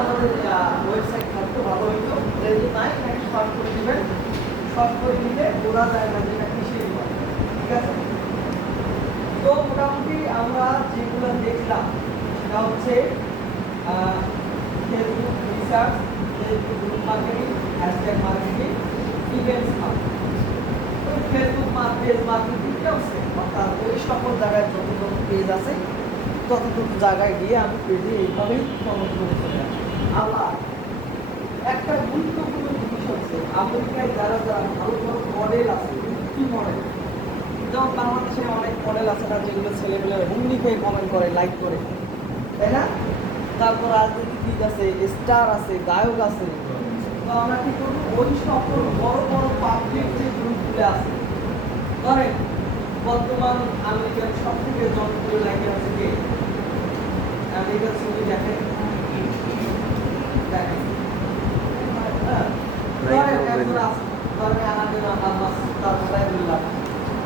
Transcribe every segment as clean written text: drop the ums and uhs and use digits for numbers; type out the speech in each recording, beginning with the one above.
আমাদের ওয়েবসাইট থাকতো ভালো হইতো, যদি নাই এটাকে শর্ট করে দেবেন। শর্ট করে দিলে বোঝা যায় না যেটা কিসের বলে, ঠিক আছে? তো মোটামুটি আমরা যেগুলো দেখলাম সেটা হচ্ছে Facebook research, Facebook group marketing, hashtag marketing, events marketing. Facebook page মার্কেটিংটাও সেম, অর্থাৎ ওই সকল জায়গায় যতটুকু পেজ আছে ততটুকু জায়গায় গিয়ে আমি পেজে এইভাবেই প্রমোট করে চলে আসি। আবার একটা গুরুত্বপূর্ণ জিনিস হচ্ছে আমেরিকায় যারা যারা ভালো ভালো মডেল আছে, কি মডেল, যেমন বাংলাদেশে অনেক মডেল আছে না, যেগুলো ছেলেমেলে হুমড়ি খেয়ে কমেন্ট করে, লাইক করে, তাই না? তারপর রাজনীতিবিদ আছে, স্টার আছে, গায়ক আছে। তো আমরা কি করবো, ওই সকল বড় বড় পাবলিক যে গ্রুপগুলো আছে, ধরেন বর্তমান আমেরিকার সব থেকে জনপ্রিয় লাইকে আছে কে? আমেরিকার ছবি দেখেন, দেখেন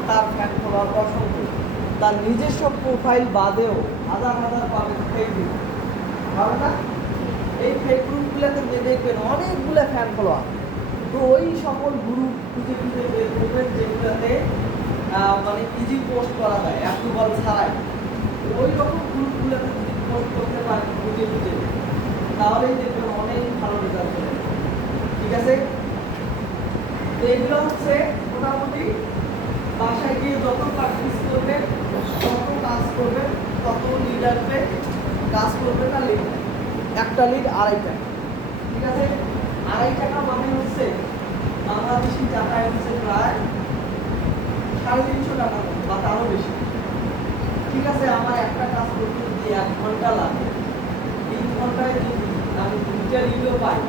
তার ফ্যান ফলোয়ার অসংখ্য, তার নিজস্ব প্রোফাইল বাদেও হাজার হাজার পাবেন ফেসবুক, ভালো না? এই ফেসবুকগুলোতে দেখবেন অনেকগুলো ফ্যান ফলোয়ার। তো ওই সকল গ্রুপ খুঁজে খুঁজে বের করবেন যেগুলোতে মানে ইজি পোস্ট করা যায় অ্যাপ্রুভাল ছাড়াই। ওই রকম গ্রুপগুলোতে যদি পোস্ট করতে পারেন খুঁজে খুঁজে, তাহলেই দেখবেন অনেক ভালো রেজাল্ট হবে, ঠিক আছে? তো এগুলো হচ্ছে মোটামুটি বাসায় গিয়ে যত প্র্যাকটিস করবেন, তত কাজ করবেন, তত লিড আসবে, কাজ করবেন আর লিড, একটা লিড 2.5 টাকা, ঠিক আছে? 2.5 টাকা মানে হচ্ছে বাংলাদেশি টাকায় হচ্ছে প্রায় 350 টাকা বা তারও বেশি, ঠিক আছে? আমার একটা কাজ করতে যদি 1 ঘন্টা লাগে, 3 ঘন্টায় যদি আমি 2টা লিডও পাই,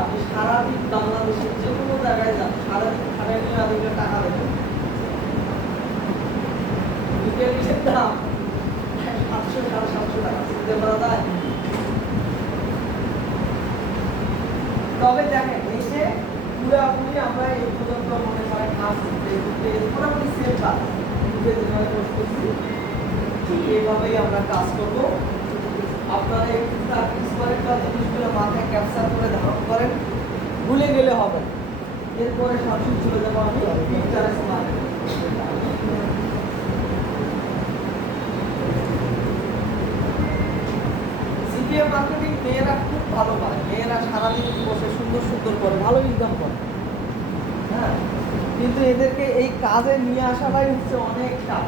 আপনি সারাদিন বাংলাদেশের যে কোনো জায়গায় যান, সারাদিন খাটাই নিয়ে আপনি টাকা দেবেন। 2টা লিডের দাম 700-750 টাকা, চিনতে পারা যায়? তবে দেখেন এসে পুরোপুরি আমরা এই পর্যন্ত মনে করেন কাজ মোটামুটি সেম কাজ যেভাবে করছি ঠিক এইভাবেই আমরা কাজ করব। আপনারা একটু প্র্যাকটিস করেন বা জিনিসগুলো মাথায় ক্যাপচার করে ধারণ করেন, ভুলে গেলে হবে। এরপরে সরাসরি চলে যাবো আমি ইন্টারেস্ট মার্কেটিং। সিপিএম মার্কেটিং মেয়েরা খুব ভালো পারে, মেয়েরা সারাদিন বসে সুন্দর সুন্দর করে ভালো ইনকাম করে, হ্যাঁ, কিন্তু এদেরকে এই কাজে নিয়ে আসাটাই হচ্ছে অনেক টাফ।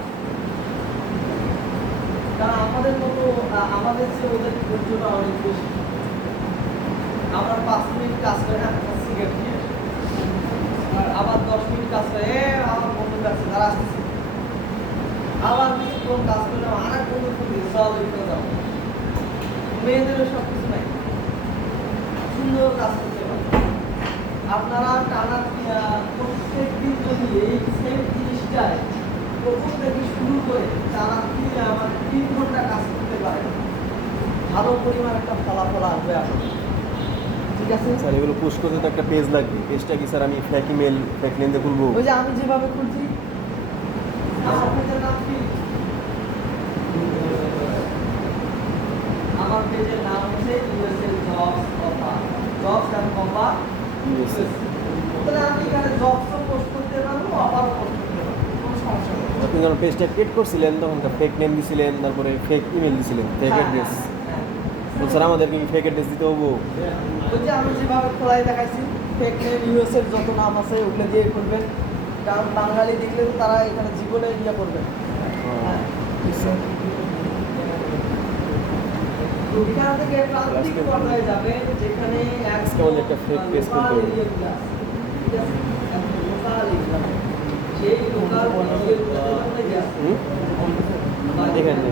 কারণ আমাদের মতো আমাদের চেয়ে ওদের ধৈর্যটা অনেক বেশি। আমরা 5 মিনিট কাজ করে সিগারেট নিয়ে আর আবার 10 মিনিট কাজ করে আমার বন্ধু কাছে তারা আসতেছে, আবার কিছুক্ষণ কাজ করলে আর এক বন্ধু খুঁজে সব এখানে যাবো। মেয়েদেরও সব কিছু নাই, সুন্দর কাজ করতে পারে। আপনারা টানা প্রত্যেক দিন যদি এই সেম জিনিসটায় প্রথম থেকে শুরু করে টানা 3 ঘন্টা কাজ করতে পারেন, ভালো পরিমাণ একটা ফলাফল আসবে আসলে, ঠিক আছে? স্যার এগুলো পোস্ট করতে তো একটা পেজ লাগবে, পেজটা কি স্যার আমি ফেক ইমেল ফেক নেম দিয়ে খুলবো? ওই যে আমি যেভাবে খুলছি, আমার পেজের নাম কি? আমার পেজের নাম হচ্ছে USL jobs offer, jobs and offer USL. তাহলে আমি এখানে জবসও পোস্ট করতে পারবো, অফারও পোস্ট করতে পারবো, কোনো সমস্যা নেই। আপনি যখন পেজটা ক্রিয়েট করছিলেন তখন ফেক নেম দিছিলেন, তারপরে ফেক ইমেল দিছিলেন, ফেক অ্যাড্রেস। তো স্যার আমাদেরকে কি ফেক অ্যাড্রেস দিতে হবো? ওই যে আমি যেভাবে খোলাই দেখাইছি, ফেক নেম ইউএসএর যত নাম আছে ওগুলো দিয়ে করবেন, কারণ বাঙালি দেখলে তো তারা এখানে জীবনে ইয়ে করবে। এখান থেকে প্রান্তিক পর্যায়ে যাবেন যেখানে একটা ফেক পেজ করতে হবে। ঠিক আছে, লোকাল এরিয়া, সেই লোকাল এখানে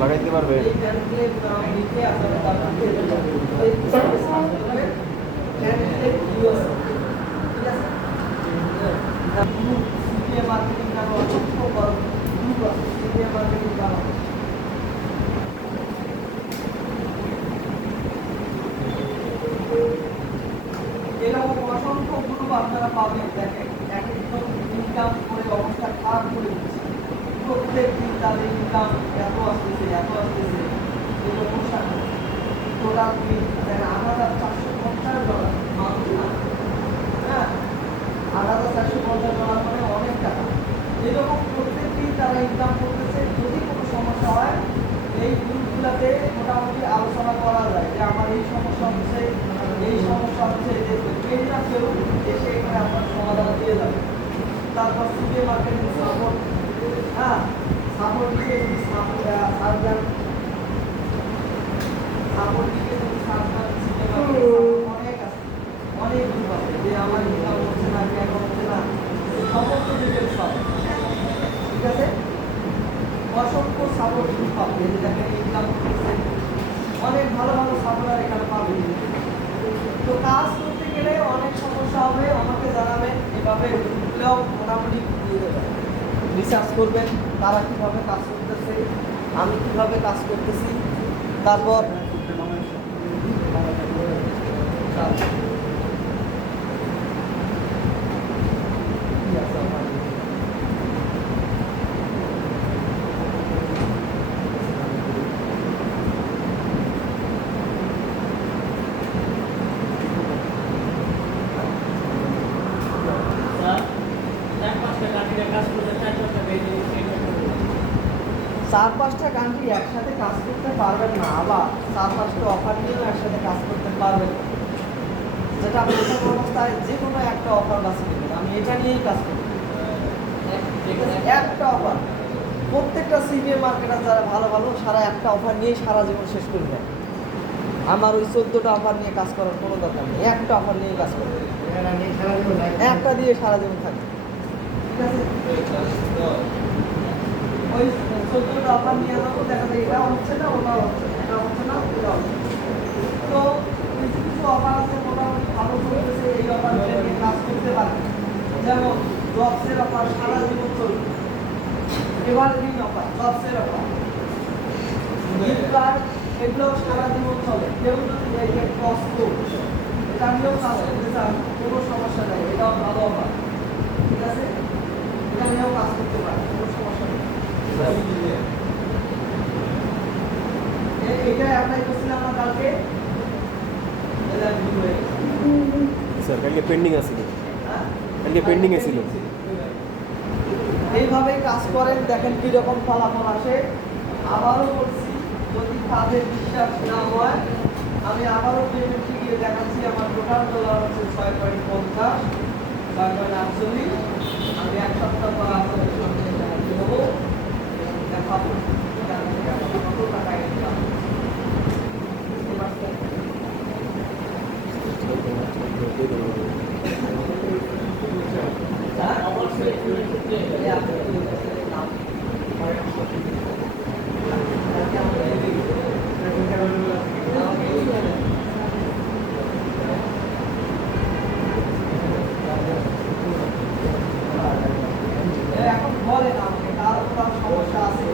লাগাইতে পারবে? মার্কেটিং নামে অসংখ্য বড় গ্রুপ আছে, মার্কেটিং নামে এরকম অসংখ্য গ্রুপ আপনারা পাবেন। দেখেন এক একজন ইনকাম করে অবস্থা খারাপ করে দিচ্ছে, প্রত্যেক দিন তাদের ইনকাম এত আসতেছে এত আসতেছে, এরকম টোটাল বিল $8,450 মাত্র না। হ্যাঁ, $8,450 মানে অনেক টাকা। এরকম প্রত্যেকটি তারা ইনকাম করতেছে। যদি কোনো সমস্যা হয় এই গ্রুপগুলোতে মোটামুটি আলোচনা করা যায় যে আমার এই সমস্যা হচ্ছে, এই সমস্যা হচ্ছে, দেখবেন কেউ না কেউ এসে এখানে আপনার সমাধান দিয়ে যাবে। তারপর সিবিএ মার্কেটিং সাপোর্ট, হ্যাঁ, সাপোর্ট দিকে যদি সার্জান সাপোর্ট দিকে যদি সার্জান সিবিএ মার্কেটিং অনেক আছে, অনেক গ্রুপ আছে যে আমার ইনকাম হচ্ছে না, কেন হচ্ছে না, সমস্ত ডিটেলস পাবে। ঠিক আছে, অসংখ্য সাপোর্ট গ্রুপ পাবে, যে দেখেন ইনকাম করতেছে, অনেক ভালো ভালো সাপোর্টার এখানে পাবে। তো কাজ করতে গেলে অনেক সমস্যা হবে, আমাকে জানাবেন, এভাবে গ্রুপগুলোও মোটামুটি রিসার্চ করবেন তারা কীভাবে কাজ করতেছে, আমি কীভাবে কাজ করতেছি। তারপর চার পাঁচটা কান্ট্রি একসাথে কাজ করতে পারবেন না, আবার চার পাঁচটা অফার নিয়েও একসাথে কাজ করতে পারবেন না। যেটা প্রথম অবস্থায় যে কোনো একটা অফার বাছে নেবেন, আমি এটা নিয়েই কাজ করি। একটা অফার, প্রত্যেকটা সিবিএ মার্কেটার যারা ভালো ভালো সারা একটা অফার নিয়েই সারা জীবন শেষ করে দেয়। আমার ওই 14টা অফার নিয়ে কাজ করার কোনো দরকার নেই, একটা অফার নিয়েই কাজ করবে, একটা দিয়ে সারা জীবন থাকবে। ঠিক আছে, ওই 14টা অফার নিয়ে যাবো, দেখা যায় এটা হচ্ছে না, ওটা হচ্ছে না, এটা হচ্ছে না, ওটা হচ্ছে না। তো কিছু কিছু অফার আছে মোটামুটি ভালো চলতেছে, এই অফারগুলো নিয়ে কাজ করতে পারে। যেমন জবসের অফার সারা জীবন চলবে, এভারগ্রিন অফার, জবসের অফার, ফ্লিপকার্ট, এগুলো সারা জীবন চলে। কেউ যদি এই যে কস্টো, এটা নিয়েও কাজ করতে চান, কোনো সমস্যা নেই, এটাও ভালো অফার। ঠিক আছে, এটা নিয়েও কাজ করতে পারে, কোনো সমস্যা নেই। এটা অ্যাপ্লাই করছিলাম আমরা কালকে, স্যার কালকে পেন্ডিং আছে, কালকে পেন্ডিং ছিল। এইভাবেই কাজ করেন, দেখেন কীরকম ফলাফল আসে। আবারও বলছি, যদি কাজের বিশ্বাস না হয় আমি আবারও পেমেন্টে গিয়ে দেখাচ্ছি। আমার টোটাল ডলার হচ্ছে 6.50, 6.48। আমি এক সপ্তাহ পর আপনাদের সঙ্গে দেখা দেবো, দেখাবো কত টাকা ইনকাম। বুঝতে পারছেন? এখন বলেন আমাকে কার কোন সমস্যা আছে,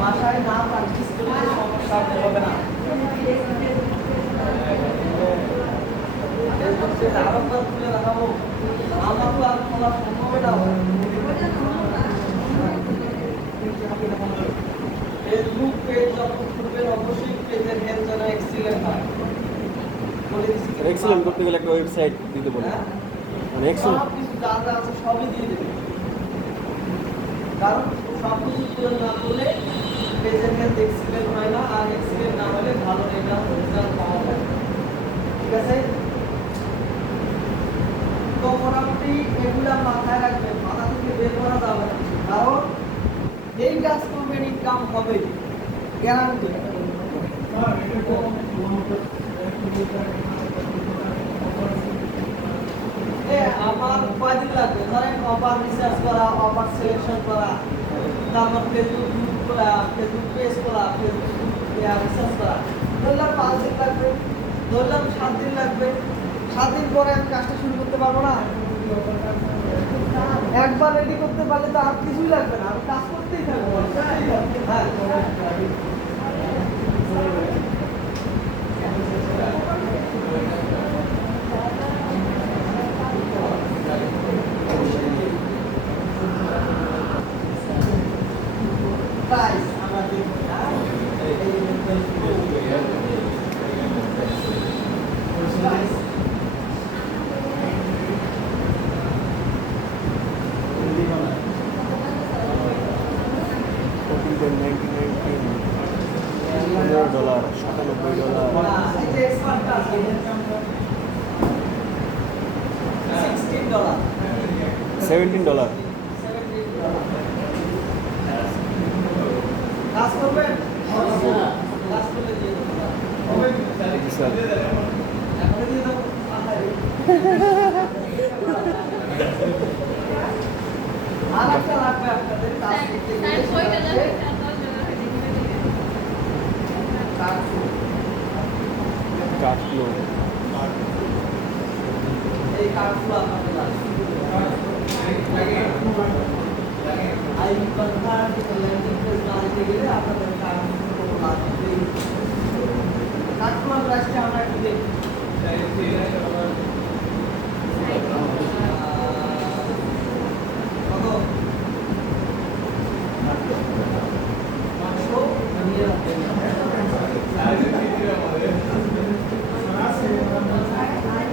বাসায় না প্র্যাকটিস করলে সমস্যা হবে না। আরো খুলে দেখাবো, আমার তো আর খোলা সম্ভব না। ফেসবুক পেজ যখন খুলবেন অবশ্যই পেজের হেল্প যেন এক্সিলেন্ট হয়। এক্সেলেন্ট করতে গেলে একটা ওয়েবসাইট দিতে বলে, মানে এক্সেলেন্ট সব কিছু যা যা আছে সবই দিয়ে দেবে, কারণ সব কিছু পূরণ না করলে পেজের হেলথ এক্সিলেন্ট হয় না, আর এক্সিলেন্ট না হলে ভালো রেজাল্ট পাওয়া যায়। ঠিক আছে, তো মোটামুটি এগুলা মাথায় রাখবেন, মাথা থেকে বের করা যাবে না, কারণ এই কাজ করবেন ইনকাম হবে গ্যারান্টি। আমার কয়দিন লাগবে, ধরেন অফার রিসার্চ করা, অফার সিলেকশন করা, তারপর ফেসবুক গ্রুপ করা, ফেসবুক পেজ করা, ফেসবুক রিসার্চ করা, ধরলাম 5 দিন লাগবে, ধরলাম 7 দিন লাগবে। 7 দিন পরে আমি কাজটা শুরু করতে পারবো না। একবার রেডি করতে পারলে তো আর কিছুই লাগবে না, আমি কাজ করতেই থাকবো। হ্যাঁ, প্রাইস আমরা দেখবো না। $15, $17. কাজ করবেন? কাজ করলে দিয়ে দেবো। জি স্যার। এখন দিয়ে দেবো। আর একটা লাগবে আপনাদের কাজ করতে গেলে কাঠগুলো এই কার্ডগুলো আপনাদের লাগবে। আই কনফার্ম ল্যান্ডিং পেজ বানাতে গেলে আপনাদের কার্ডগুলো লাগবে। কার্ডগুলো প্রাইসটা আমরা একটু দেখি। কত? 500 নিয়ে রাখবেন।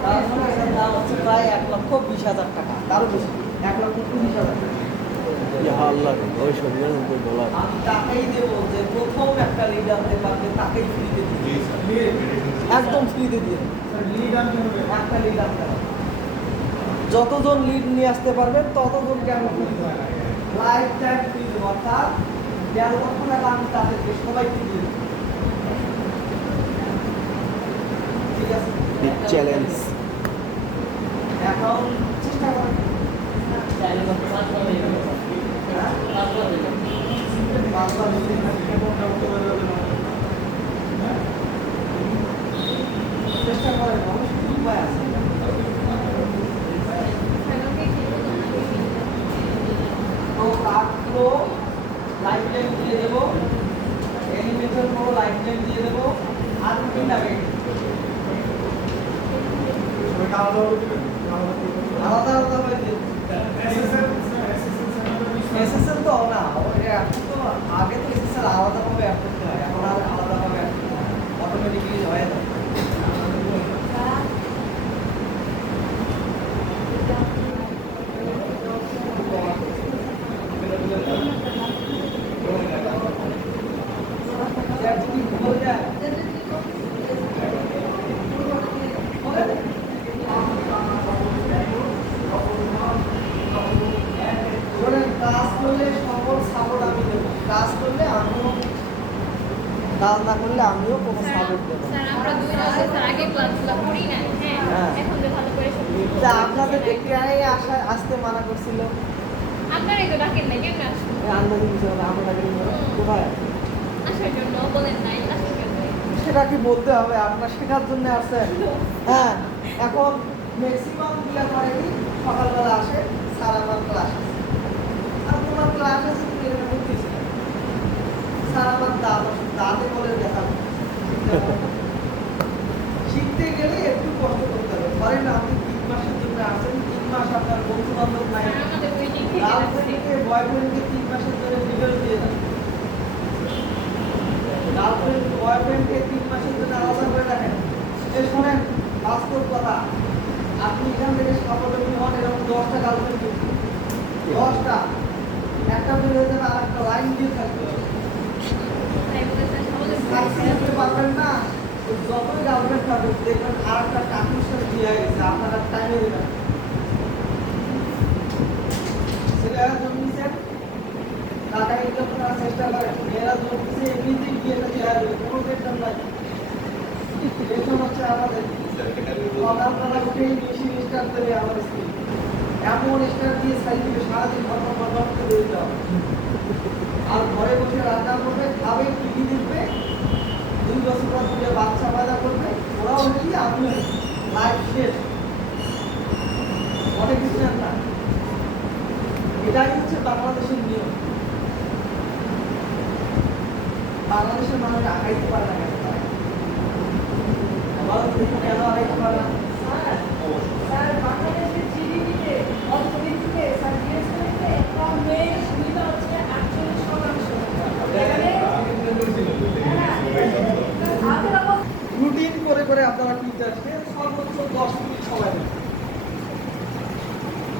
তারপরে এটার দাম হচ্ছে প্রায় 1,20,000 টাকা, তারও বেশি, 1,20,000 টাকা। ইয়া আল্লাহ ওই $99। আমি তাকেই দেবো যে প্রথম একটা লিড আনতে পারবে তাকেই ফ্রিতে দিয়ে একদম ফ্রিতে দিয়ে একটা লিড আনতে হবে। যতজন লিড নিয়ে আসতে পারবেন ততজনকে আমি ফ্রি দেবো, লাইফ টাইম ফ্রি দেবো। অর্থাৎ 1.5 লক্ষ টাকা আমি তাদেরকে সবাইকে দিয়ে দেবো। ঠিক আছে, বিগ চ্যালেঞ্জ। এখন চেষ্টা করেন। চেষ্টা করেন, অনেক উপায় আছে। তো কার্ডগুলো লাইফ টাইম দিয়ে দেবো, অ্যানিমেশন গুলো লাইফ টাইম দিয়ে দেবো। আর কি লাগে? আলাদা আলাদা ভাবে দিয়ে এসএসএল তো না, এখন তো আগে তো এসএসএল আলাদাভাবে অ্যাড করতে হয়, এখন আর আলাদাভাবে অটোমেটিক্যালি হয়ে যায়। কাজ করলে সকল সাপোর্ট আমি দেবো, কাজ করলে আমিও, কাজ না করলে আমিও কোনো সাপোর্ট দেবো। হ্যাঁ। তা আপনাদের দেখতে আসতে মানা করছিল, আন্দাজি কিছু হবে, আমরা কোথায় সেটা কি বলতে হবে? আপনার শেখার জন্য আসেন। হ্যাঁ, এখন ম্যাক্সিমাম গুলা করে কি সকালবেলা আসে, স্যার আমার ক্লাস আছে, আর তোমার ক্লাস আছে তুমি এখানে করতেছি না, স্যার আমার দাঁতে বলে দেখা শিখতে গেলে একটু কষ্ট করতে হবে। ধরেন আপনি 3 মাসের জন্য আসেন, 3 মাস আপনার বন্ধু বান্ধব নাই, গার্লফ্রেন্ডকে বয়ফ্রেন্ডকে 3 মাসের জন্য ডিভোর্স দিয়ে দেন, গার্লফ্রেন্ড বয়ফ্রেন্ডকে 3 মাসের জন্য আলাদা করে রাখেন। এই শোনেন, বাস্তব কথা, আপনি এখান থেকে স্বাবলম্বী হন, এরকম 10টা গার্লফ্রেন্ড, 10টা, একটা বের হয়ে যাবে, আর একটা লাইন দিয়ে থাকবে, পারবেন না। যতই গার্লফ্রেন্ড থাকুক দেখবেন আর একটা কাকুর সাথে বিয়ে হয়ে গেছে, আপনারা টাইমে দেবেন। ছেলেরা জন্মিয়েছেন, টাকা ইনকাম করার চেষ্টা করেন, মেয়েরা জন্মিয়েছে এমনিতেই বিয়েটা দেওয়া হবে, কোনো টেনশন নাই। টেনশন হচ্ছে আমাদের সকালবেলা উঠেই বেশি স্টার দেবে আমার স্ত্রী, এমন স্টার দিয়ে ছাই দিবে সারাদিন ঘটনা করতে রয়ে যাবে, আর ঘরে বসে রান্না করবে, খাবে, টিভি দেখবে, 2 বছর পর তুলে বাচ্চা পয়দা করবে, ওরাও হলি আমিও লাইফ শেষ, অনেক কিছু না। এটাই হচ্ছে বাংলাদেশের নিয়ম। বাংলাদেশের মানুষ আগাইতে পারে না, কেন কেন আগাইতে পারে না? স্যার বাংলাদেশের জিডিপিতে অর্থনীতিতে স্যার জিএসটিতে একটা মেয়ের ভূমিকা হচ্ছে 48%। এখানে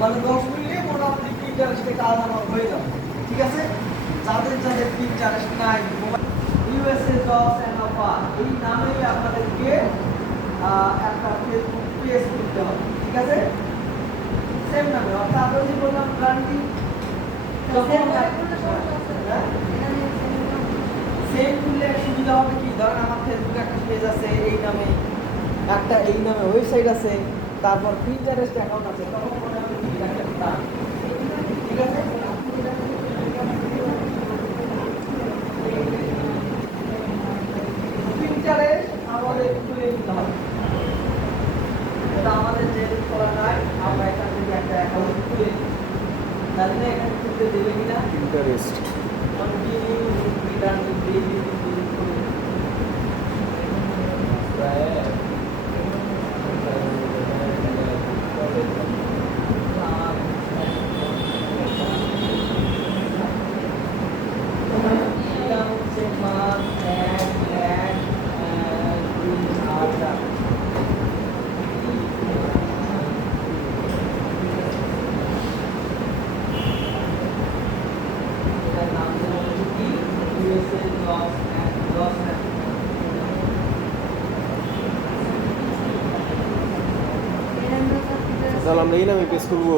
মানে 10 মিনিটে মোটামুটি Pinterest থেকে আলাদা হয়ে যাবে। ঠিক আছে? যাদের যাদের Pinterest নাই, USA Jobs and Offer এই নামেই আপনাদেরকে একটা ফেসবুক পেজ খুলতে হবে। ঠিক আছে? সেম নামে অর্থাৎ ওই যে বললাম ব্র্যান্ডিং সেম খুললে সুবিধা হবে কি, ধরেন আমার ফেসবুকে একটা পেজ আছে এই নামে, একটা এই নামে ওয়েবসাইট আছে, তারপর Pinterest অ্যাকাউন্ট আছে, তখন মনে হবে কি একটা ব্র্যান্ড। ঠিক আছে? Pinterest আমাদের খুলে নিতে হবে। এটা আমাদের যেহেতু খোলা নাই, আমরা এখান থেকে একটা অ্যাকাউন্ট খুলে নিই। জানি না এখানে খুলতে দেবে কিনা। ইন্টারেস্ট কন্টিনিউ রিটার্নিং ডেইলি তাহলে আমরা এই নামে পেজ করবো,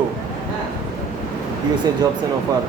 USA Jobs and Offer।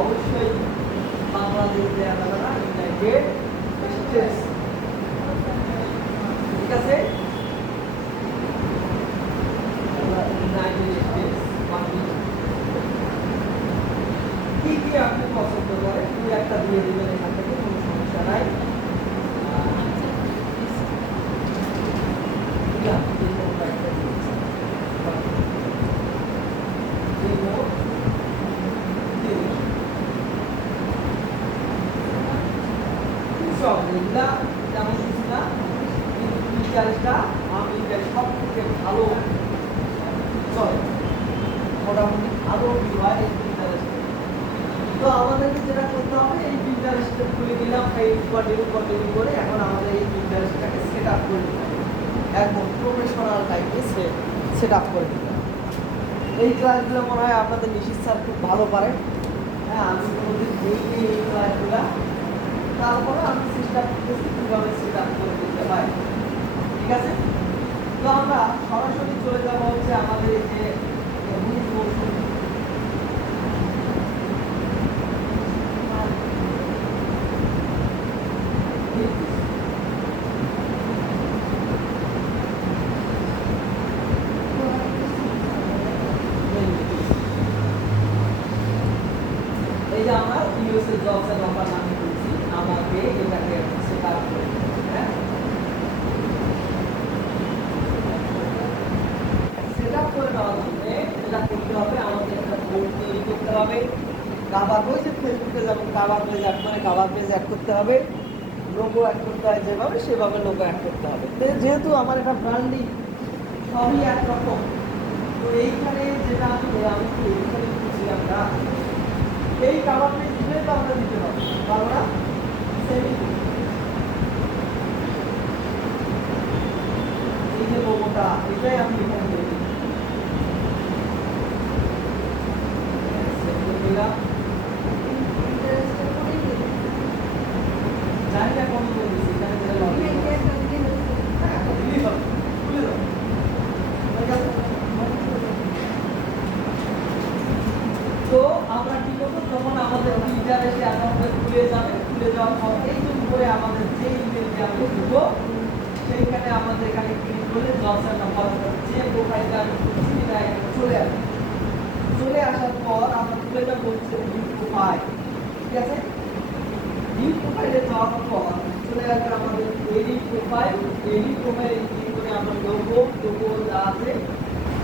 অবশ্যই বাংলাদেশ দেওয়া যাবে না, ইউনাইটেড স্টেটস। ঠিক আছে? ইউনাইটেড স্টেটস কি কি আপনি পছন্দ করেন দুই একটা দিয়ে দিবেন, এখান থেকে কোনো সমস্যা নাই। দিলাম যে কোনটা একটা দিয়েছি। যেমন কিছু না, কিন্তু Pinterest-টা আমেরিকায় সব থেকে ভালো চলে, মোটামুটি ভালো ভিউ হয় এই Pinterest-এ। তো আমাদেরকে যেটা করতে হবে, এই Pinterest-টা খুলে নিলাম, এই কন্টিনিউ করে এখন আমাদের এই Pinterest-টাকে সেট আপ করে দিতে হবে, একদম প্রফেশনাল টাইপে সেট আপ করে দিতে হবে। এই ক্লাসগুলো মনে হয় আপনাদের নিশিত স্যার খুব ভালো পারে। হ্যাঁ, আমি কোনোদিন দেখিনি এই ক্লাসগুলো, তারপরে আমি চেষ্টা করতেছি কীভাবে সেট আপ করে দিতে হয়। ঠিক আছে? তো আমরা সরাসরি চলে যাবো হচ্ছে আমাদের এই যে মূল মৌসুম। এই যে আমরা USA Jobs and Offer নামে করেছি, আমাকে এটাকে সেট আপ করে দিতে হবে। হ্যাঁ, সেট আপ করে দেওয়ার জন্য এটা করতে হবে, আমাদের একটা বোর্ড তৈরি করতে হবে। কাভার ওই যে ফেসবুকে যেমন কাভার পেজ অ্যাড করে কাভার পেজ অ্যাড করতে হবে, লোগো অ্যাড করতে হয় যেভাবে সেভাবে লোগো অ্যাড করতে হবে। যেহেতু আমার এটা ব্র্যান্ডিং সবই একরকম, তো এইখানে যেটা আমি এইখানে খুঁজছিলাম না, এই কাভার পেজ দিলে তো আমরা দিতে পারবো, পারবো না? এই যে লোগোটা, এটাই আমি এখানে দিয়ে দিই। জানি না কোন দিয়েছি, এখানে যেটা লগইন হ্যাঁ দিলেই হবে, খুলে দাও। তো আমরা কি করবো, তখন আমাদের Pinterest অ্যাকাউন্টে খুলে যাবে, খুলে যাওয়ার পর এই যে উপরে আমাদের যে ইমেলটি আমি দিব, সেইখানে আমাদের এখানে ক্লিক করলে জবস এন্ড অফার যে প্রোফাইলটা আমি খুঁজছি এটা এখানে চলে আসবে। চলে আসার পর আমরা খুলে যাবো হচ্ছে ভিউ প্রোফাইল। ঠিক আছে? ভিউ প্রোফাইলে যাওয়ার পর চলে আসবে আমাদের এডিট প্রোফাইল। এডিট প্রোফাইলে ক্লিক করে আমরা লোগো যা আছে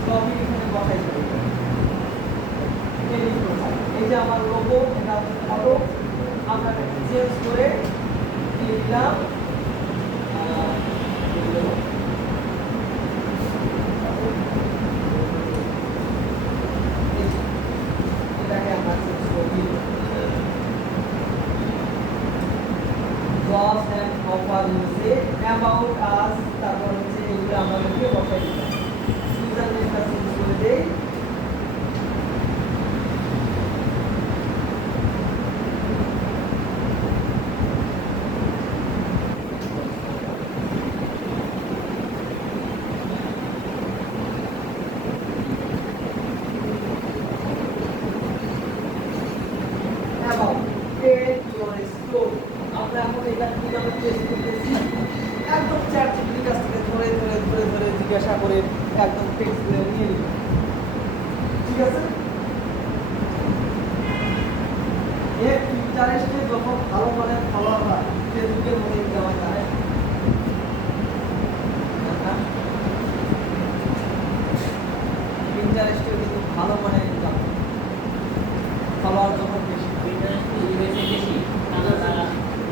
টপিক এখানে বসাই দেবে এডিট প্রোফাইল এই যে আমার লোগো এটা হচ্ছে ফটো আমরা চেঞ্জ করে দিয়ে দিলাম এটাকে আমরা চেঞ্জ করে দিই জবস এন্ড অফার ইউজে অ্যাবাউট আস তারপর হচ্ছে এগুলো আমরা লিখে বসাই দিলাম ইউজার নেমটা চেঞ্জ করে দেই about create your story আমরা এখন এটা কিভাবে টেস্ট করতেছি একদম চ্যাট জিপিটির কাছ থেকে ধরে জিজ্ঞাসা করে একদম টেক্সট নিয়ে নিব ঠিক আছে এই ইন্টারেস্টে যখন ভালো মানের ফলোয়ার হয় ফেসবুকের মধ্যে দেওয়া যায় ইন্টারেস্টে কিন্তু ভালো মানের ইনকাম ফলোয়ার যখন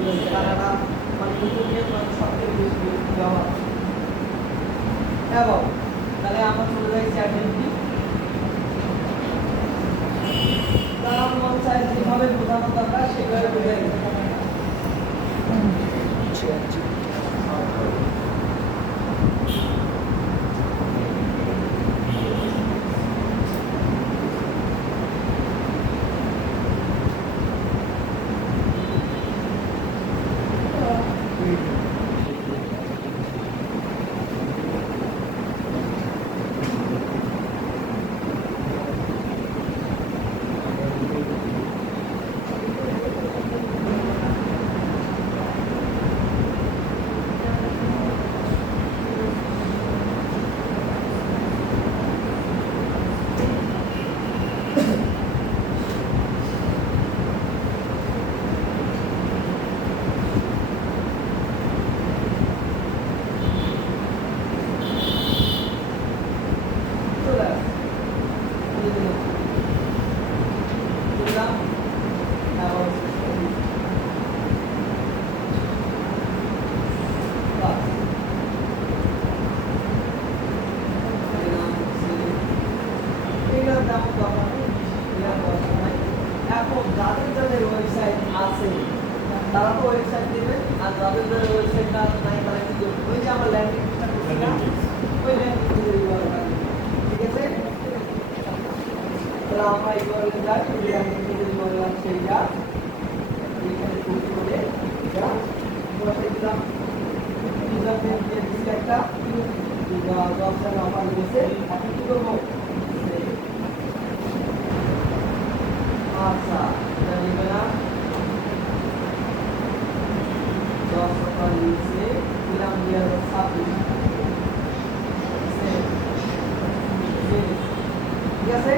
বেশি কানাডা মানে ইউরোপিয়ান মানুষ সবথেকে বেশি ব্যবহার এবং তাহলে আমরা চলে যাই চ্যাটিংটি তার মন চাই যেভাবে বোঝানো দরকার সেভাবে বোঝাই এখন যাদের ওয়েবসাইট আছে তারা তো ওয়েবসাইট দেবে আর যাদের ওয়েবসাইট নাই তারা কি করবে ওই যে আমরা ল্যান্ডিং পেজটা করছিলাম ওই ল্যান্ডিং পেজের ইউআরএল ঠিক আছে তাহলে আমরা ইউআরএল যাই ওই ল্যান্ডিং পেজের ইউআরএল আছে সেইটা এখানে কপি করে এটা বসাই দিলাম ইউজার নেম দিয়ে দিছি একটা জবস এন্ড অফার দিয়েছে এখন কি করবো আচ্ছা এটা লিখবে না জবস অফার দিয়েছে দিলাম দিয়ে সাবমিট ঠিক আছে